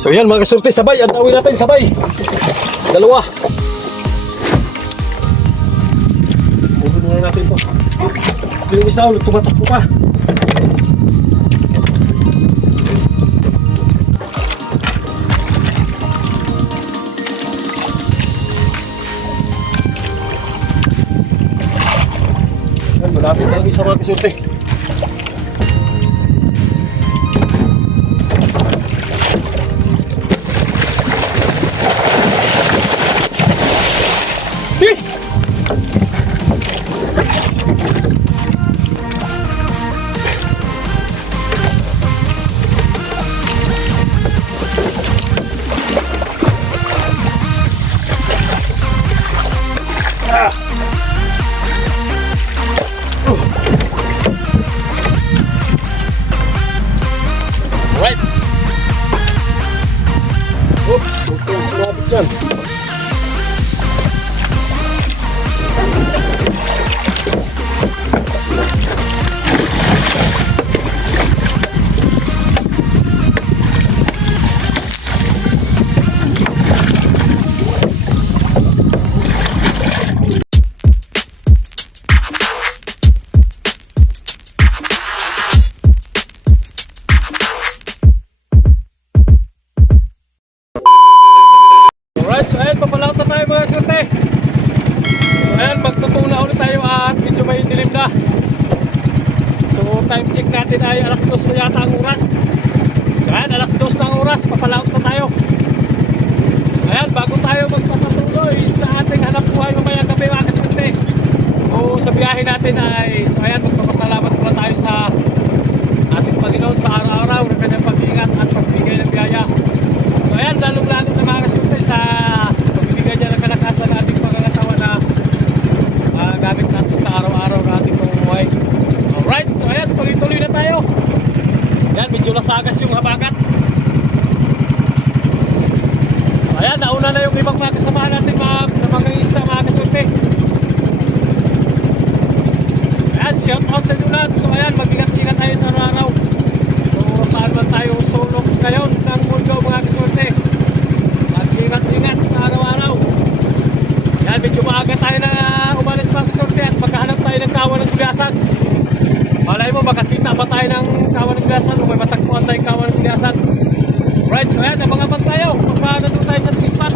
So yan mga kasurte, sabay, andawin natin, sabay. Dalawa. Ubunin na natin ito. Yung isa ulit, tumatakbo pa. Yan, malapit na ang isa mga kasurte. Right. Oops, ito yung sumabit dyan. Alright, so ayan, papalaot na tayo mga kasurte. So ayan, magtutuna ulit tayo at medyo may dilim na. So time check natin ay alas 2 na yata ang oras. So ayan, alas 2 na ang oras, papalaot na tayo. Ayan, bago tayo magpapatuloy sa ating hanap buhay mamayang gabi mga kasurte, o sa biyahe natin ay, so ayan, magpapasalamat muna tayo sa ating Panginoon sa araw-araw ng kanyang pag-iingat at pagbigay ng biyaya. So ayan, lalong-lalo na mga kasurte sa pagbibigay niya ng kalakasan na ating pangangatawan na gamit natin sa araw-araw na ating pamumuhay. Alright, so ayan, tuloy-tuloy na tayo. Ayan, medyo lasagas yung habagat. So ayan, nauna na yung ibang mga kasamahan natin mga isda mga kasurte. Ayan, shout out sa inyo lahat. So ayan, mag-ingat-ingat tayo sa araw-araw. So saan man tayo sulok ngayon ng mundo mga kasurte, mag-ingat-ingat sa araw-araw. Yan, medyo maaga tayo na umalis mga kasurte at magkahanap tayo ng kawan ng gulasan. Malay mo, makakita pa tayo ng kawan ng gulasan o may matagpuan tayong kawan ng gulasan. Right, so yan, abangan tayo. Magpahanap tayo sa spot.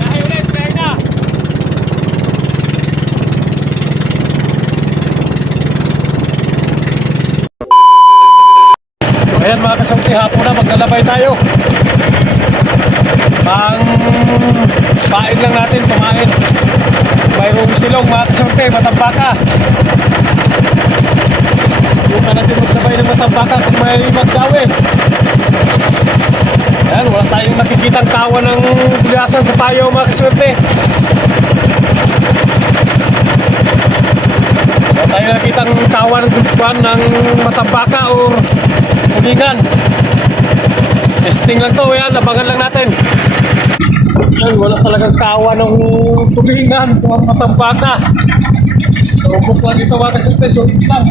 Kaya ulit, kaya na. Ayan mga kasurte, hapon na maglalabay tayo. Pang pain lang natin, pumain. Mayroong silong mga kasurte, matampaka. Subukan natin maglabay ng matampaka kung may magjawi. Ayan, wala tayong nakikitang kawan ng gulasan sa payo mga kasurte. Wala tayong nakikitang kawan ng matampaka o tulingan. Testing lang to, yan, abangan lang natin. Yan, wala talagang kawan ng tulingan o matampaka. So, buk lang ito mga kasurte, subok lang.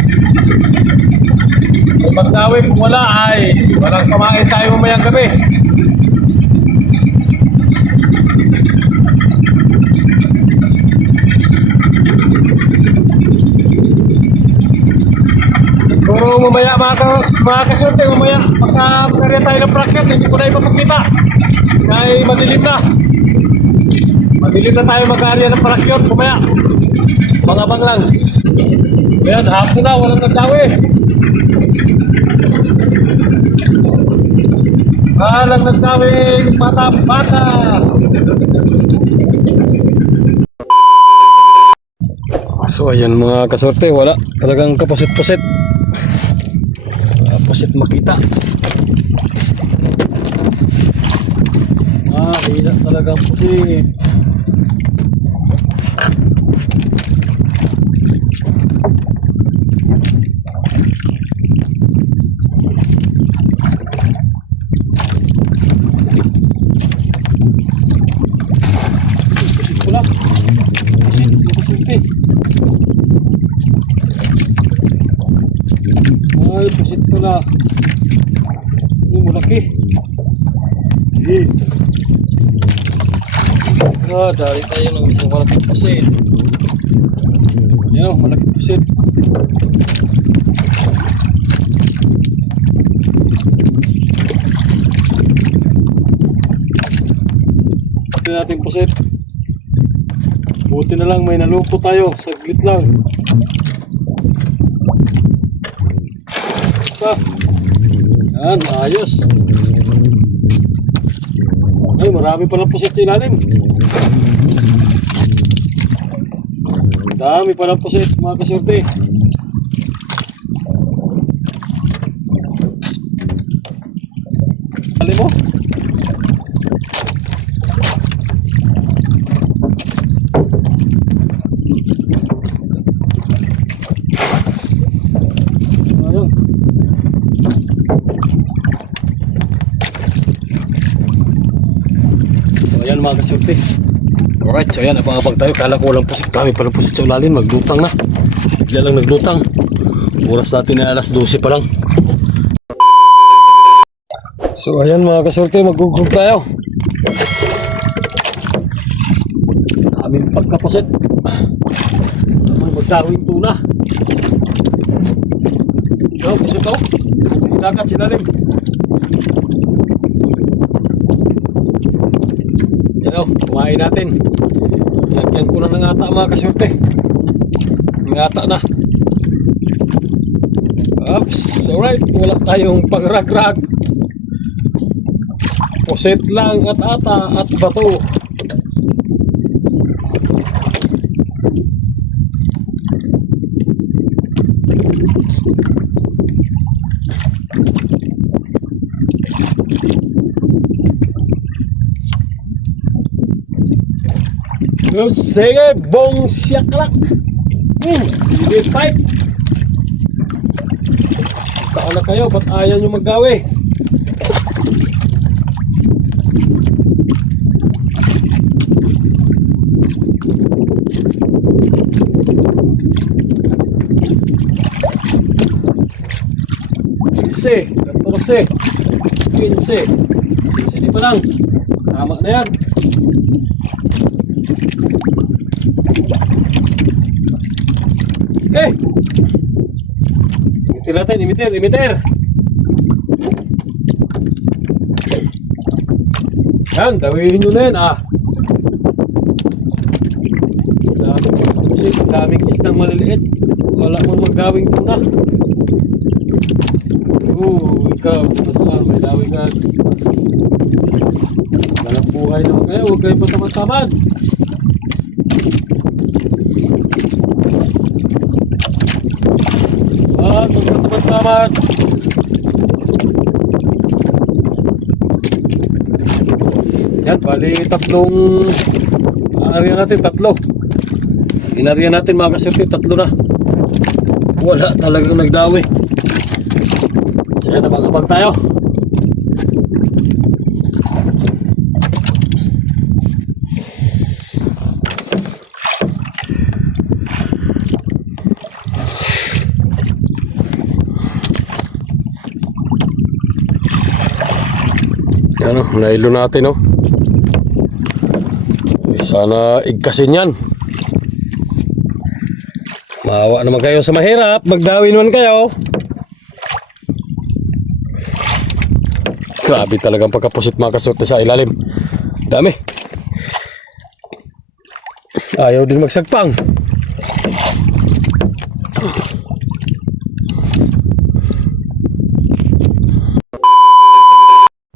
So, pag-nawi kung wala ay walang pamain tayo mamayang gabi. Siguro mamaya mga kasurte, mamaya pagka-area tayo ng bracket, hindi ko na ipapagkita. Kaya madilim na. Madilim na tayo mag-area ng bracket mamaya. Pangabang lang. Ayan, hapon na, walang nagdawi. Walang nagdawi, mata-bata. So ayan mga kasurte, wala talagang kapusit-pusit. Pusit makita. Hina talagang pusit. Ay, pusit pa pala. Malaki. Dari tayo ng isang malaking pusit. Yan, malaking pusit. Pati natin pusit. Buti na lang may nalupo tayo. Saglit lang. Yan, ayos. Ay, marami palang pusit sa ilalim. Dami palang pusit, mga kasurte. Alam mo? Ayun. So ayan mga kasurte. Alright, so ayan, abang-abang tayo. Kala ko walang pusit. Kami palang pusit sa ulalim. Maglutang na. Bigla lang naglutang. Oras natin ay alas 12 pa lang. So ayan mga kasurte, mag-group tayo. Aming pagkapusit. May magdawing tuna. Ito, pusit to. Dagat sinalim. Yan o, kumain natin. Lagyan ko na ng ata mga kasurte. Ng ata na. Oops, alright. Wala tayong pangrag-rag. Pusit lang at ata at bato. Sige, bong siyaklak. Hindi pipe. Saan na kayo? Ba't ayaw nyo maggawi? Sige, 14, 15. Sige pa lang. Tama na yan. Okay. Imiter natin, imiter. Yan, dawihin nyo na yan daming isdang maliliit. Wala mo magdawing tuna. Ikaw, nasaan, may dawing ka. Walang buhay naman kayo, huwag kayo patamad-tamad. Magpatamad-tamad. Yan, bali tatlong area natin, tatlo. Inariya natin mga kasurte, tatlo na. Wala talagang nagdawi. So yan, abang-abang tayo. Ano, nailo natin sana igkasin yan. Maawa naman kayo sa mahirap, magdawin naman kayo. Grabe talagang pagkapusit mga kasurte sa ilalim. Dami. Ayaw din magsagpang.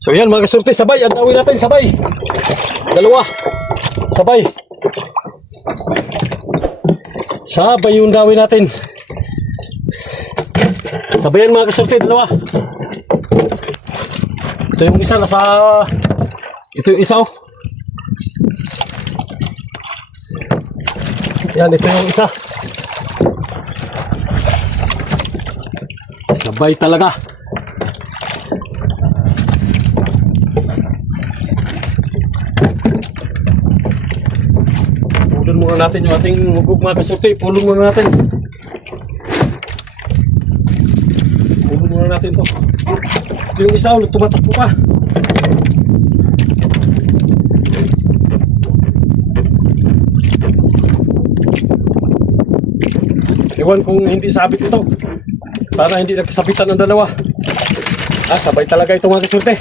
So yan mga kasurte, sabay, ang dawin natin, sabay. Dalawa, sabay. Sabay yung dawin natin. Sabay yan mga kasurte, dalawa. Ito yung isa, ito yung isa Yan, ito yung isa. Sabay talaga. Pulon muna natin yung ating hugog mga kasurte. Pulon muna natin. Pulon muna natin to. Yung isa ulit tumatakbo pa. Iwan kung hindi sabit ito. Sana hindi nagkasabitan ng dalawa. Sabay talaga ito mga kasurte.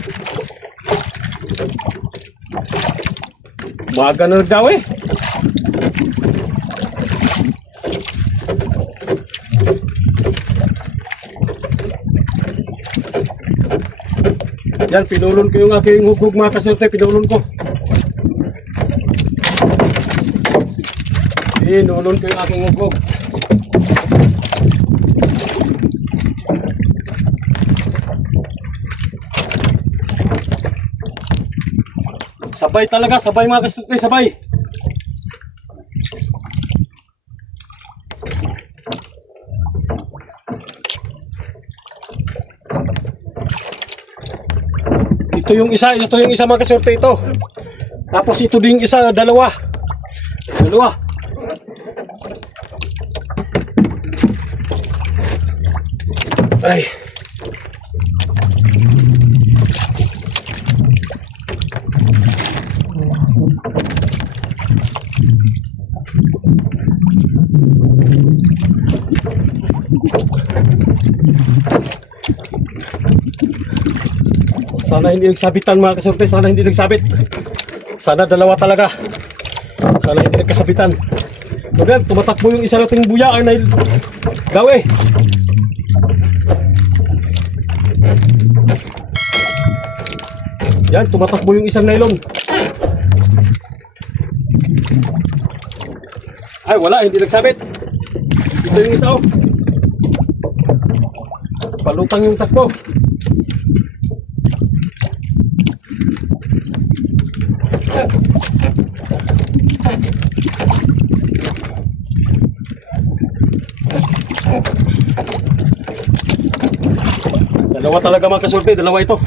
Maga na nagdaw eh. Yan, pinulon ko yung aking hugog mga kasurte. Pinulon ko. Pinulon ko yung aking hugog. Sabay talaga, sabay mga kasurte, sabay. Ito yung isa mga kasurte ito. Tapos ito din isa, dalawa. Ay. Sana hindi nagsabitan mga kasurte, sana hindi nagsabit. Sana dalawa talaga. Sana hindi nagkasabitan. Ayan, tumatakbo yung isa nating buya ay gawe. Yan, tumatakbo yung isang nylon. Ay, wala, hindi nagsabit. Ito yung isa, oh. Palutang yung takbo. Dalawa talaga mga kasurte, dalawa ito.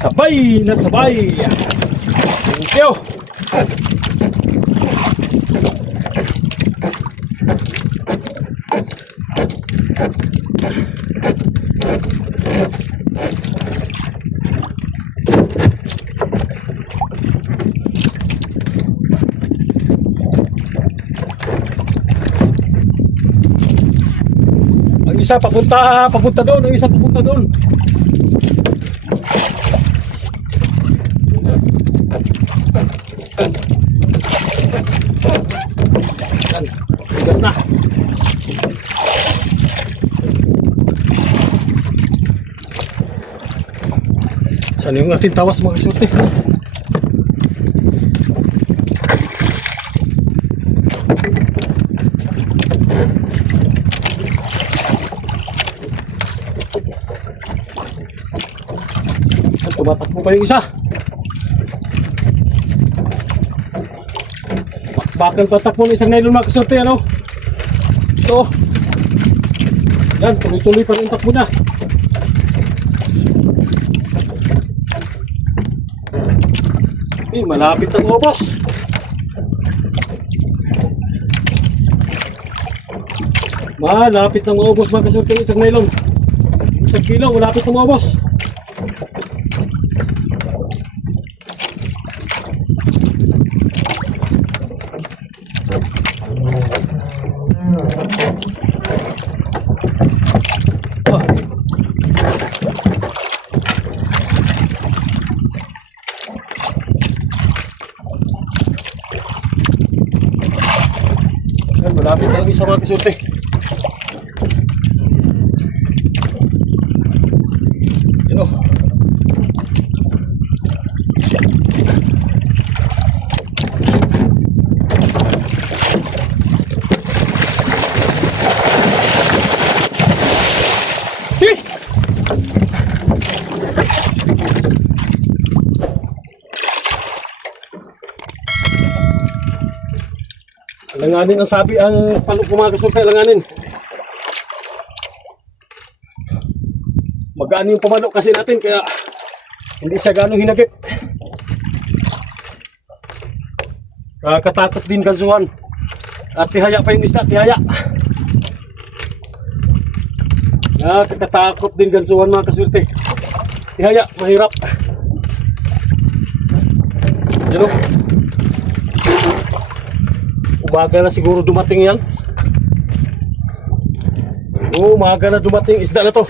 Sabay na sabay. Thank you. Ang isa papunta doon, ang isa papunta doon. Yan, tigas na. Saan yung ating tawas mga kasurte? Tumatakbo pa yung isa. Bakal patakbo ng isang nylon mga kasurte, ano? Ito. Yan, tuloy-tuloy pa rin takbo niya. Malapit ang ubos. Malapit ang ubos mga kasurte, isang nylon. Isang kilo, malapit ang ubos. Malapit lang isa mga kasurte. Yan o. Alanganin ang sabi ang palok ko mga kasurte, alanganin. Magaan yung pamanok kasi natin kaya hindi siya gano'ng hinagip. Nakakatakot din kansuhan. At tihaya pa yung isda, tihaya. Nakakatakot din gansuhan mga kaswerte. Tihaya, mahirap. Yan o. Umaga na siguro dumating yan. Oo, umaga na dumating isda na to.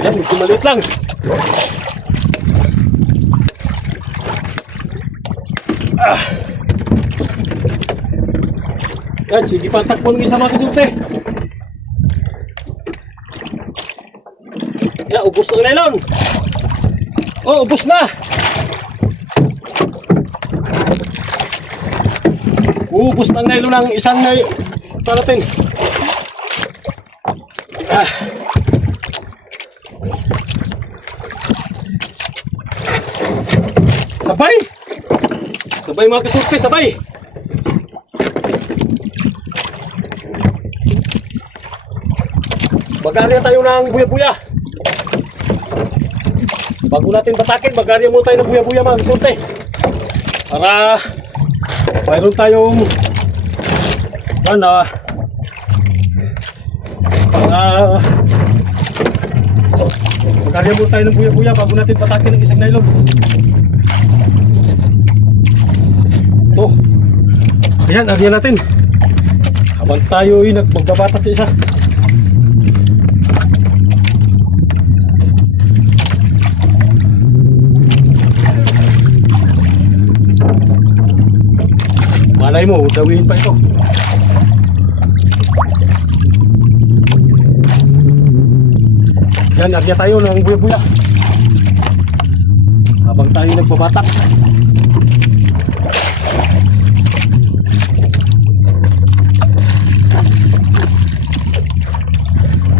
Yan, medyo maliit lang. Yan, sige pa, takbo ng isa mga kasulti. Yan, ubos ng nylon. Oh, ubos na. Ubos ng nylon ng isang parating. Sabay! Sabay mga kasulti, sabay! Mag-area tayo ng buya-buya. Bago natin batakin, mag-area muna tayo ng buya-buya mga kasulti. Para mayroon tayong mag-area muna tayo ng buya-buya bago natin batakin ng isang nylon. Ito. Ayan, area natin. Habang tayo ay magbabatak sa isa. Malay mo, dawihin pa ito. Yan, area tayo ng buya-buya. Habang tayo nagbabatak.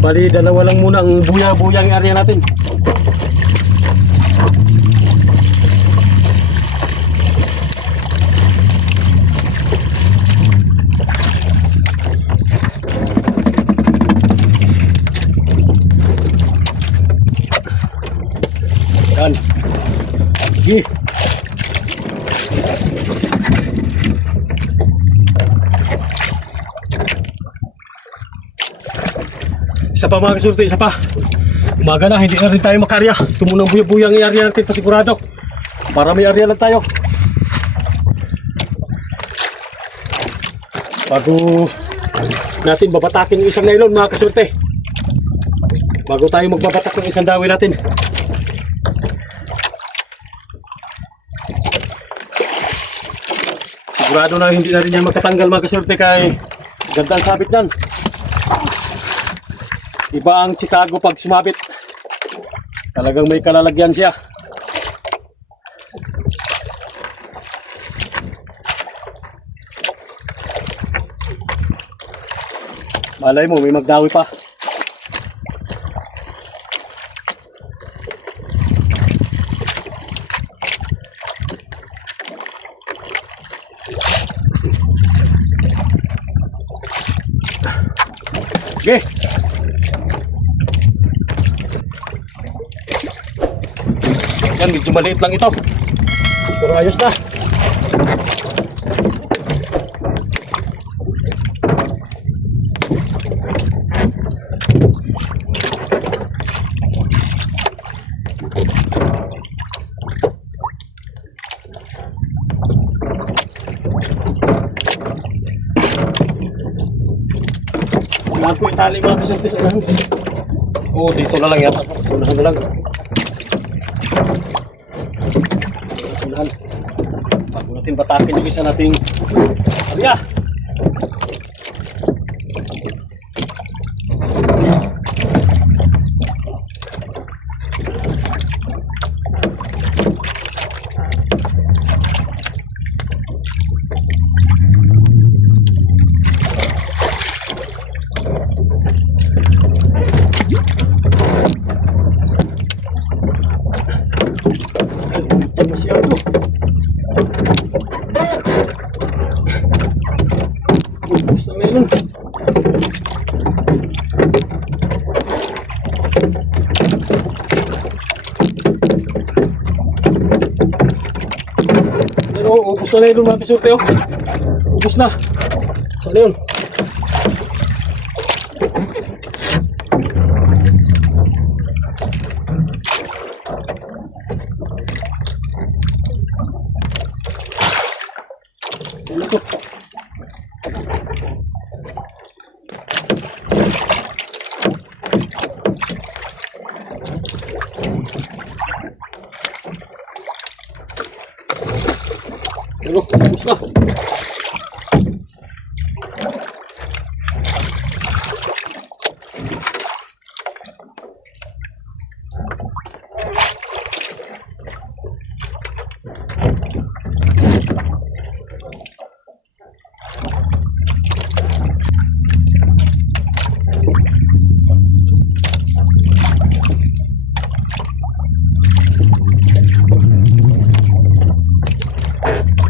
Bali, dalawa lang muna ang buya-buyang area natin. Yan. Sige. Isa pa mga kasulti, isa pa. Umaga na, hindi na rin tayo makarya. Ito muna ang buya-buyang area natin pasigurado. Para may area lang tayo. Bago natin babatakin yung isang nylon mga kasulti. Bago tayo magbabatak ng isang dawi natin. Sigurado na hindi na rin yan magkatanggal mga kasulti kay ganda ang sabit yan. Iba ang Chicago pag sumabit. Talagang may kalalagyan siya. Malay mo, may magdawi pa. Okay. Yan, medyo maliit lang ito. Pero ayos na. Saan ko itali mga kasulti sa unahan? Oo, dito na lang yata. Sa unahan na lang. Sunahan. Bago natin batakin yung isa nating area. Ubus na melon. Ano, ubus na melon mga kasurte oh. Ubus na. Saan yun? Sila to. Ano, ubus na.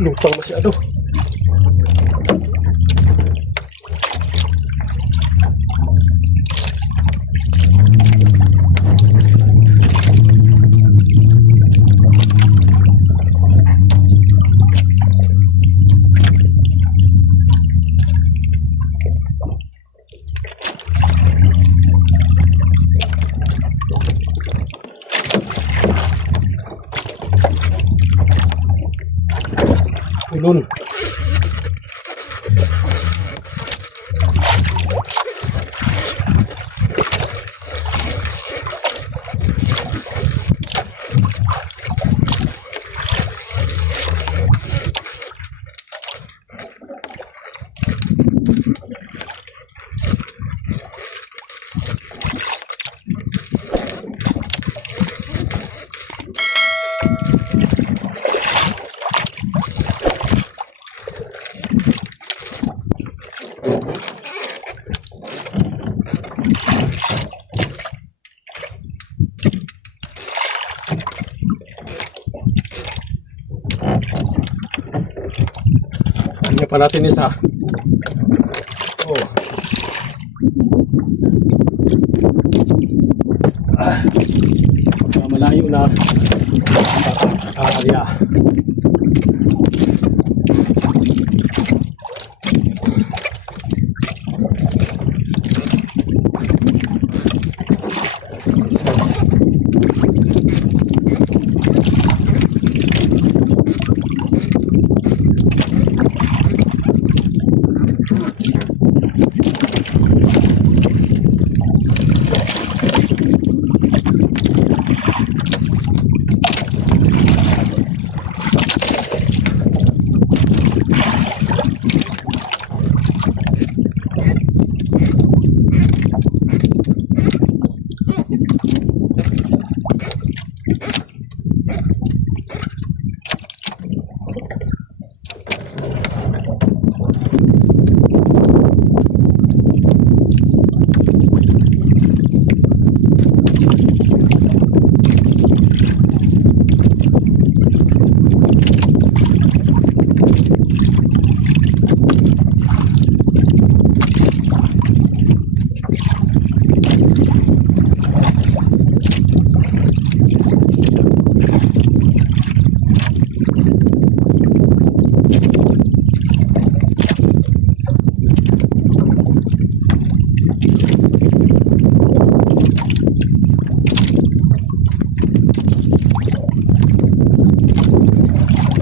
Lutang masyado. Ulun. Tingnan pa natin isa. Oh. Malayo na area.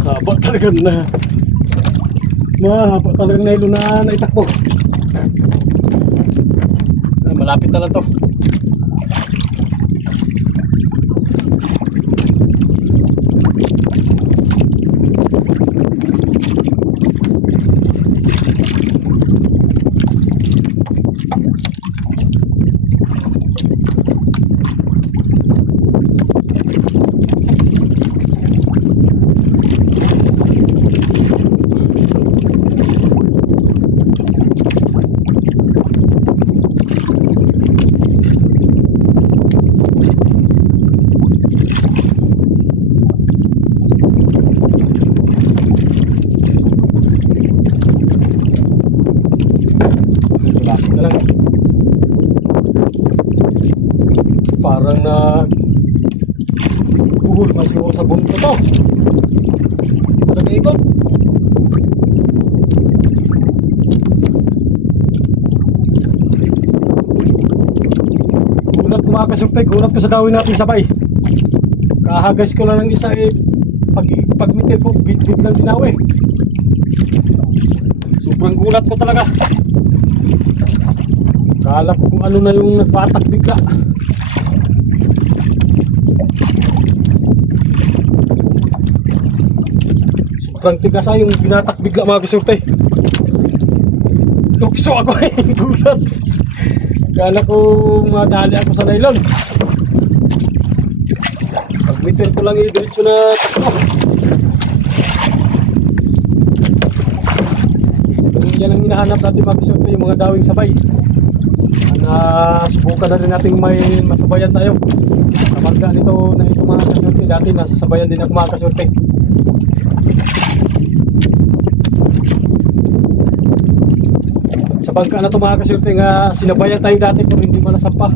Haba talaga na. Mahaba talaga na ilo na naitakbo. Malapit na lang to. Parang buhol man siguro sa bunto to. Ano na ikot? Gulat ko mga kasurte, gulat ko sa dawin natin sabay. Kahagais ko lang ng isa pagmitir ko, biglang dinawi. Sobrang gulat ko talaga. Kala ko kung ano na yung nagbatak bigla. Sobrang tigasa yung binatak bigla mga kasurte. Lukso ako gulat. Kala ko madali ako sa nylon. Pagmitir ko lang diretso na takbo. Yan ang hinahanap natin mga kasurte, yung mga dawing sabay. Subukan na rin natin may masabayan tayo. Kamagda nito na ito mga kasurte. Dati nasasabayan din ako mga kasurte. Sa bangka na ito mga kasurte nga sinabayan tayo dati pero hindi mo nasampa.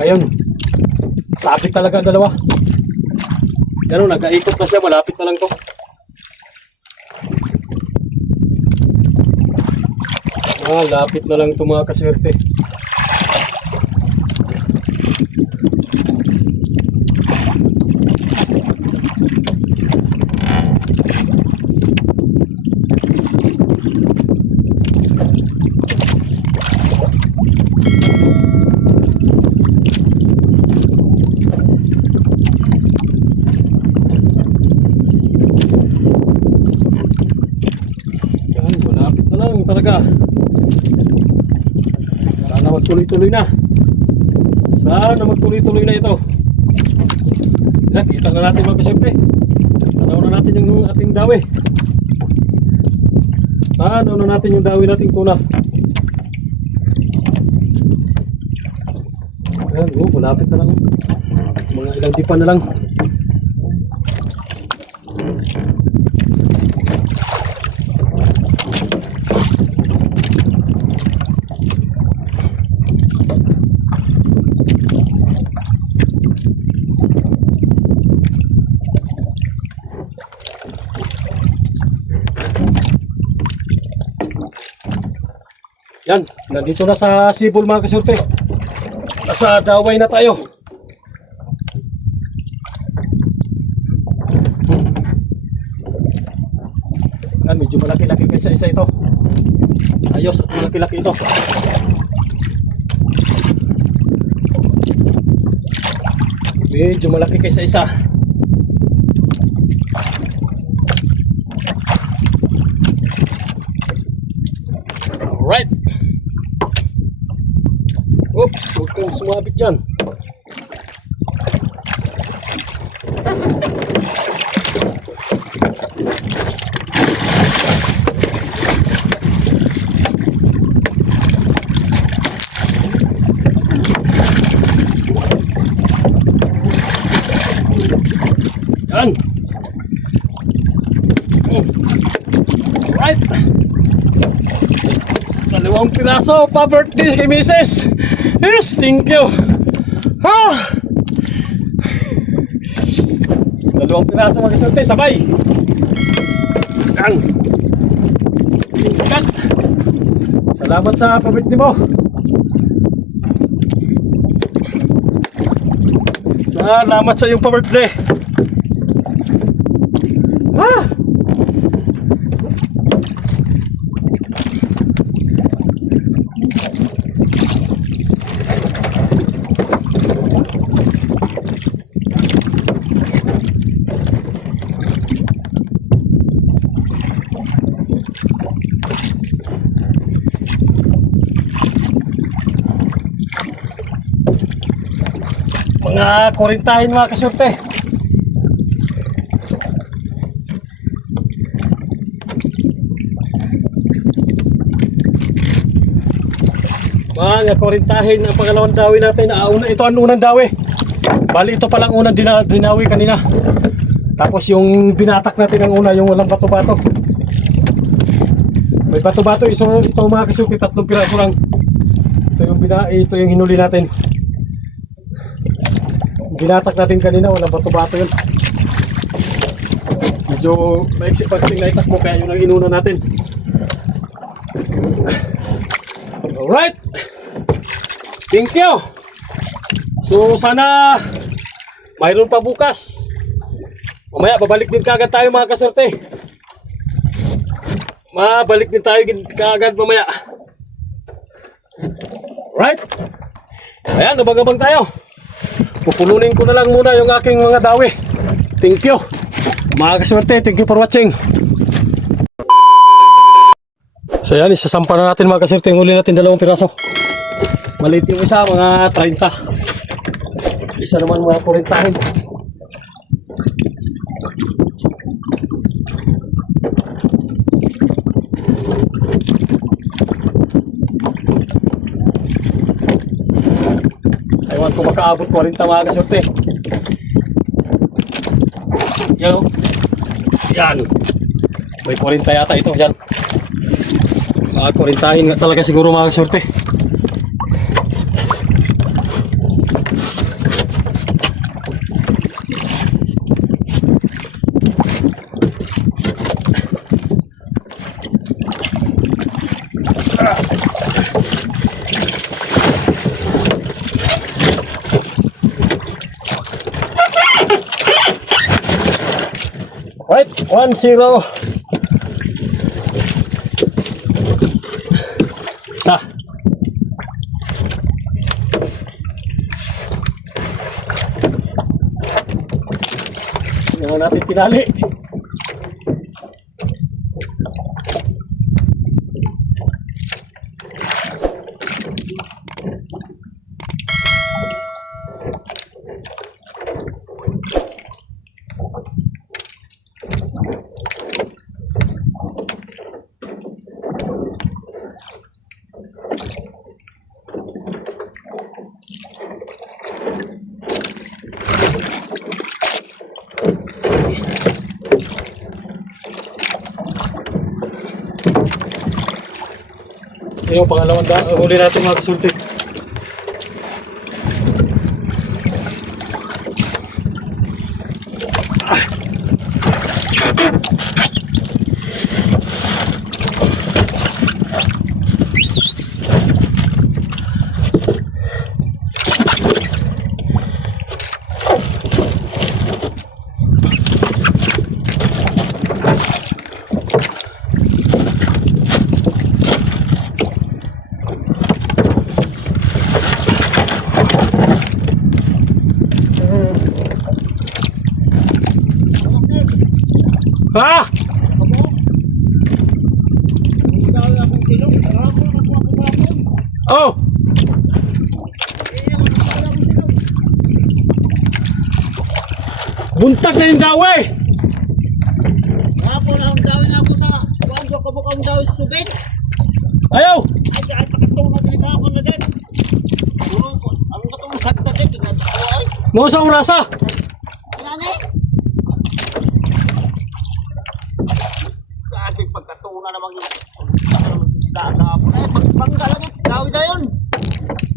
Ngayon, sabik talaga ang dalawa. Yan o, nagkaikot na siya, malapit na lang to. Lapit na lang ito mga kaswerte. Yan, malapit na lang talaga. Sana magtuloy-tuloy na. Sana magtuloy-tuloy na ito. Kita na natin mga kasyempre. Tanaw na natin yung ating dawi. Tanaw na natin yung dawi nating tuna. Ayan, malapit na lang. Mga ilang dipan na lang. Yan, nandito na sa sibol mga kasurte. Nasa daway na tayo. Yan, medyo malaki-laki kaysa isa ito. Ayos at malaki-laki ito. Medyo malaki kaysa isa. Alright. Oops, huwag kang sumabit dyan. Yan. Alright. Dalawang piraso pa birthday kay Mrs. Yes, thank you. Dalawang piraso mga kasurte, sabay. Yan. Sikat. Salamat sa pa-birthday mo. Salamat sa iyong pa-birthday. Mga kurintahin mga kasurte. Mga kurintahin ang pangalawang dawi natin. Ito ang unang dawi. Bali ito palang unang dinawi kanina. Tapos yung binatak natin ang una, yung walang bato-bato. May bato-bato, ito mga kasurte, 3 piraso lang. Ito yung hinuli natin. Binatak natin kanina, wala bato-bato yun. Medyo maiksi-paksing na itak mo, kaya yun ang inuna natin. Alright! Thank you! So sana mayroon pa bukas. Mamaya babalik din kaagad tayo mga kaserte. Mabalik din tayo kaagad mamaya. Right? So ayan, nabang-abang tayo. Pupulunin ko na lang muna yung aking mga dawi. Thank you. Mga kaswerte, thank you for watching. So ayan, isasampa na natin mga kaswerte. Yung huli natin 2 piraso. Maliit yung isa, mga 30. Isa naman mga 40. Ewan ko makaabot 40 mga kaswerte. Yan o. Yan. May 40 yata ito. Yan. Mga 40 nga talaga siguro mga kaswerte. Right, 1-0. Isa. Hindi natin pinali. Yung pangalawang huli natin mga kasulti. Ha? Oh. Buntag na yung dawi. Ako na ang dawin ako sa wando ko bukang dawin sa subit. Ayaw. Ay pakatong na din ako na din. Ang katong sakta din tingnan ko ay. Mo sa urasa. Nani? Kasi pagkatuna namang dada po na paggalan daw dayon.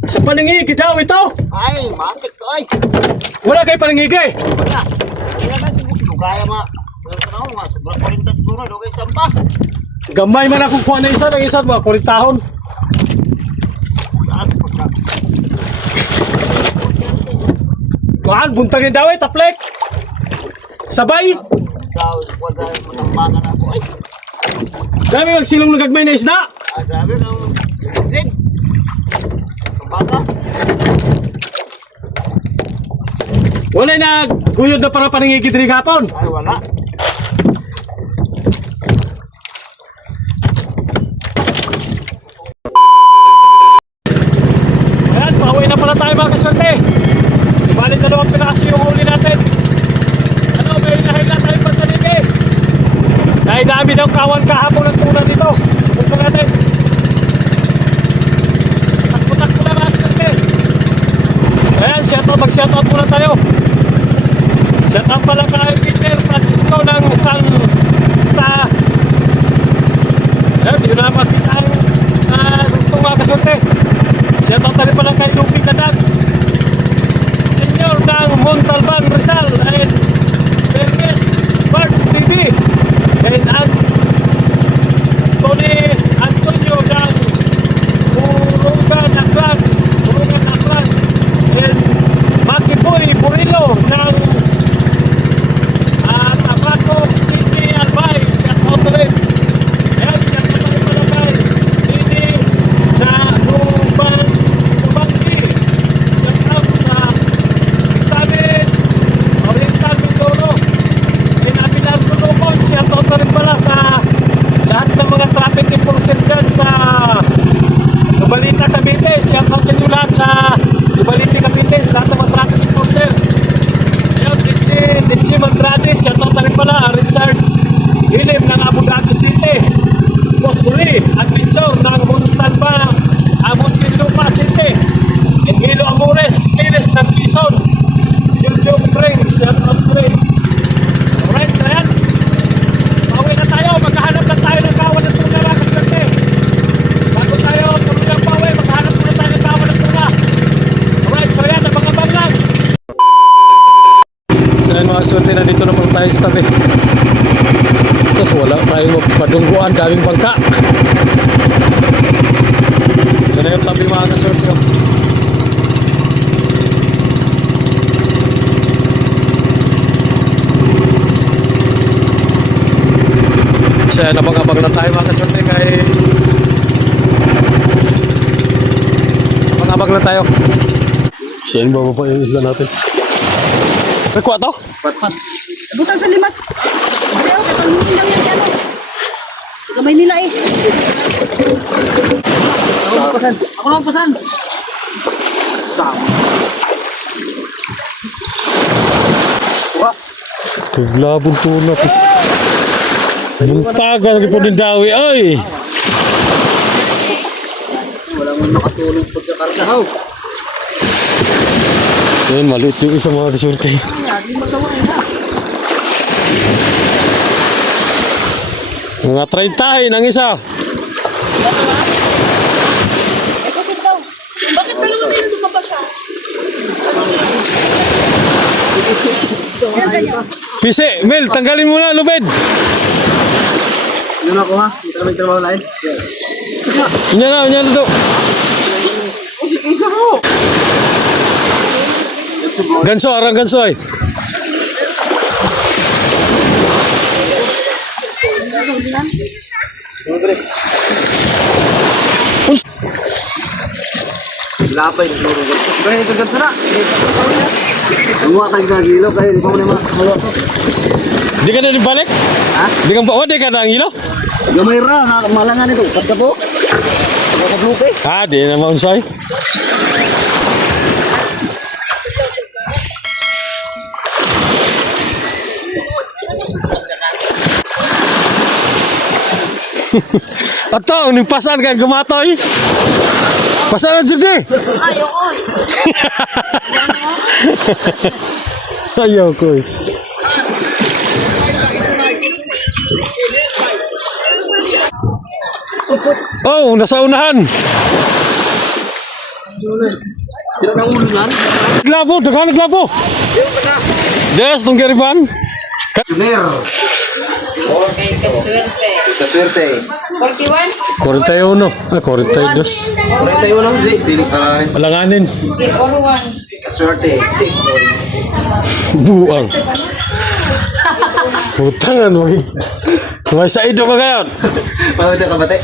Sa paningigi daw ito. Ay, matik to ay. Wala kay paningigi. Wala. Kaya na siguro kaya pero tanong nga sobrang 40 siguro do kay sampa. Gamay man akong kuha na isa ng isa mga 40 tahon. Saan pagka? Kuhaan, buntagin daw eh, taplek. Sabay. Daw sa kwadra manang na ako ay. Dami magsilong ng gagmay na isda. Ah, grabe ang din. Bata. Wala na guyod na para paningigi diri gapon. Ay wala. Ayan, pauwi na pala tayo mga kaswerte. Subalit 2 piraso yung huli natin. Ano, may inahin na tayo pantanigi. Dahil dami daw kawan kahapon ng tuna dito. Subukan natin. Takbo-takbo na mga kaswerte. Ayan, mag-shoutout muna tayo. Shoutout pala kay Peter Francisco ng Santa. Ayan, di na makita ang itong mga kaswerte. Shoutout na rin pala kay Lupi Kadag, Senyor ng Mayor ng Montalban, Muntinlupa City, Angelo Amores, Pires ng Quezon, Jojo Pring, shout out Pring. Alright, so yan. Pauwi na tayo, maghahanap na tayo ng kawan ng tuna mga kaswerte. Bago tayo tuloy ang pauwi, maghahanap muna tayo ng kawan ng tuna. Alright, so yan, napakabang lang. So yan mga kaswerte, nandito naman tayo sa tabi. So wala tayong magpadungguan, daming bangka. Ito na yung tabi mga kaswerte. Kaya nabang-abang na tayo mga kaswerte kay abang-abang na tayo. Siyan ba pa yung isla natin? Nakuha to? Pat-pat. Butang sa limas. Ayaw, katalmusin lang yan ano. Gamay nila eh. Ako lang pasan. Sam. Tuglabon to na pis. Buntagan ko po din dawi ay. Wala mo nakatulog po sa kargahaw. Yan maliit yung isa mga kaswerte. Di magawa eh ha. Mga 30 ang isa. Ay kasi daw. Bakit dalawa na yung lumabas ha? Yan ganyan. Pisi, Mel, tanggalin mo na, lubid. Yun ako ha. Dito naman trabaho lain. Unya na to. Ganso, arang ganso ay. Lapay. Kaya ito ganso na. Ang mga kagagilo kaya hindi pa mo naman maloko. Di ka na din balik? Ha? Di ka pa, di ka na ang ilo? Gamay ra. Malangan ito. Pagka po. Nakabluke. Ah, di na maunsoy. Ato, nipasan ka gumatoy. Pasan na dyan Ayoko eh. Ayoko eh. Oh, nasa unahan. Tidak na ulan. Glabo, dagang glabo. Des, tong gariban. Juner. Okay, kaswerte. Kaswerte. 41? 41. Ah, 42. 41 lang Jake. Dili ka. Alanganin. Okay, or 1. Kaswerte. Jake. Buang. Hutangan mo. May sa ido ka ngayon. Pawit ka bate.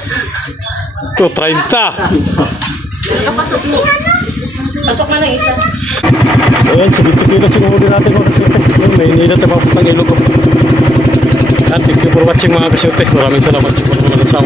Ito, 30. Kapasok mo. Pasok na lang isa. So yan, sige na sinumuli natin mga kasyute. May nila tayo papuntang ilog. Thank you for watching mga kasyute. Maraming salamat po naman sa